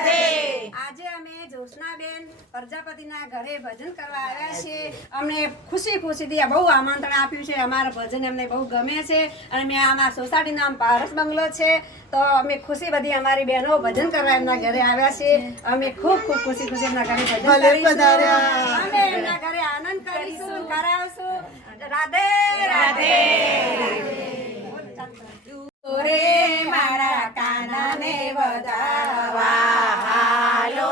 આજે અમે જ્યોત્સનાબેન પ્રજાપતિના ઘરે ભજન કરવા આવ્યા છીએ. અમને ખુશીથી બહુ આમંત્રણ આપ્યું છે. અમારા ભજન અમને બહુ ગમે છે અને મેં અમારા સોસાયટીનું નામ પારસ બંગલો છે. તો અમે ખુશી બધી અમારી બહેનો ભજન કરવા એમના ઘરે આવ્યા છીએ. અમે ખૂબ ખુશી એમના ઘરે ભજન કરીશું. અમે એમના ઘરે આનંદ કરીશું, કરાવશું. રાધે રાધે. રે મારા કાનાને વધાવા, હાલો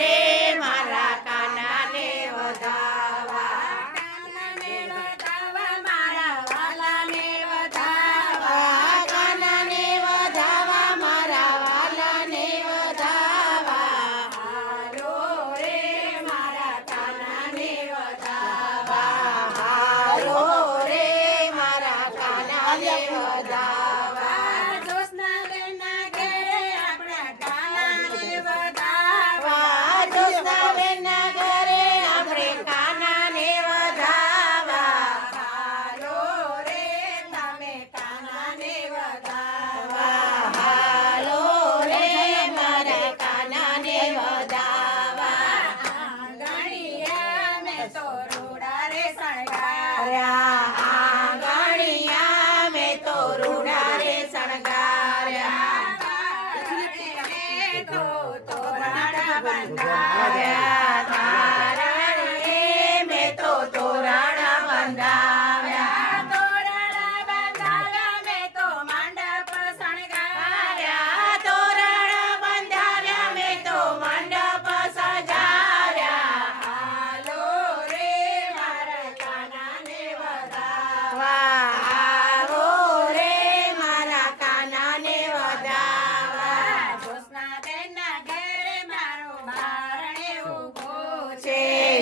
રે મારા કાનાને વધાવા, કાનાને વધાવા મારા વાલાને વધાવા, કાનાને વધાવા મારા વાલાને વધાવા, હાલો રે મારા કાનાને વધાવા, હાલો રે મારા કાનાને વધાવા.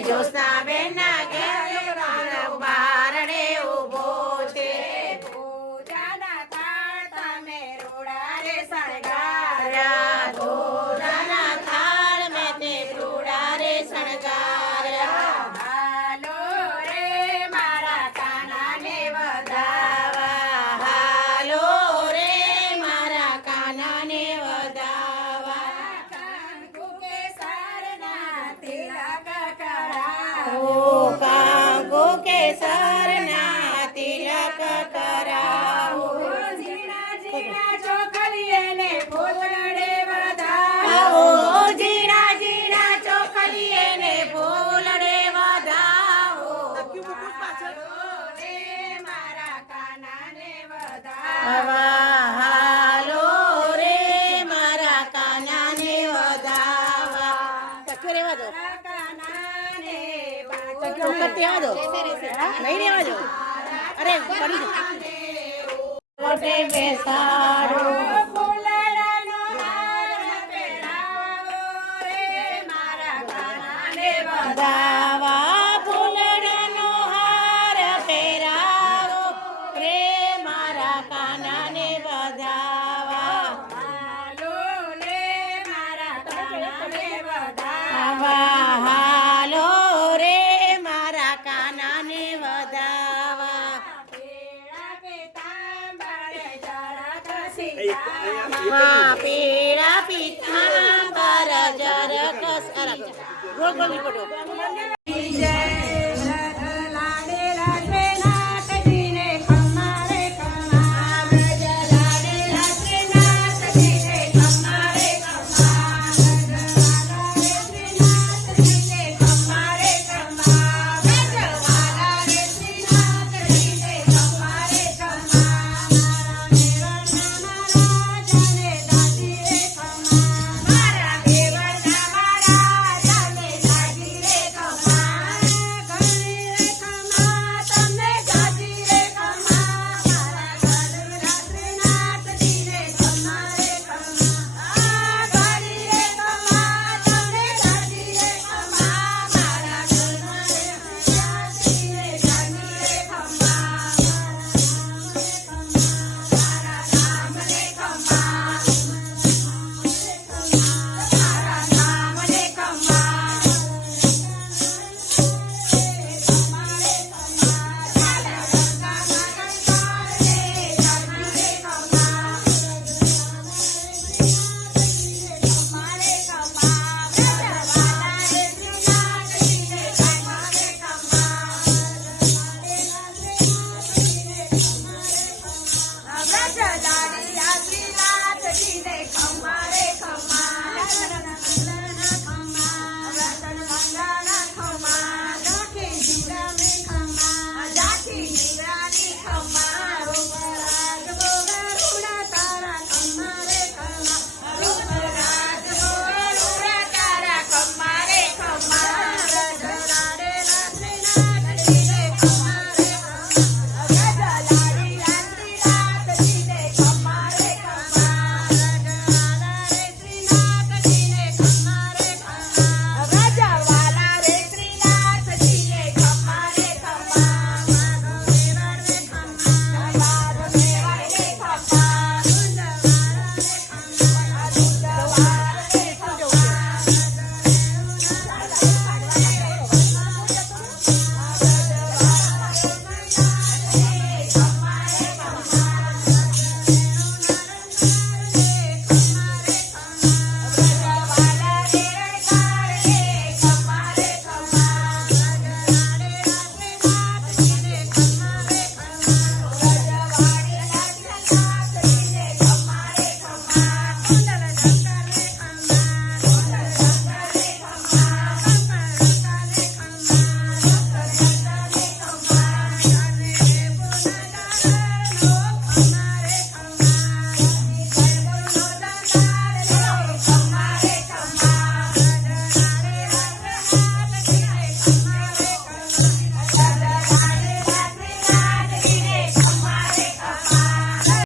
જ્યોત્સનાબેનના ઘરે મારો બારણે ઊભો છે. પૂજાના થાળ તમે રૂડા રે શણગાર્યા, પૂજાના થાળ મેં તે રૂડા રે શણગાર્યા, હાલો રે મારા કાનાને વધાવા, હાલો રે મારા કાનાને વધાવા, કંકુ કેસરના તિલક કાંગો કેસરના તિલક કરાવો, ઝીણા ઝીણા ચોખલીએને ફૂલડે વધાવો, ઝીણા ઝીણા ચોખલીએને ફૂલડે વધાવો, રે મારા કાનાને વધાવા, હાલો રે મારા કાનાને વધાવા. રેવા દો, ત્યાં દો, નહીં રેવા દો. અરે કરી દો. બેસાડો ફૂલડાનો હાર પહેરાવો રે મારા કાનાને વધાવા, ફૂલડાનો હાર પહેરાવો રે મારા કાનાને વધાવા, હાલો રે મારા કાનાને વધાવા, હાલો રે મારા કાનાને વધાવા. પીળા પીતાંબર જરક સીતામાં, પીળા પીતાંબર જરક. ગોળ ગોળ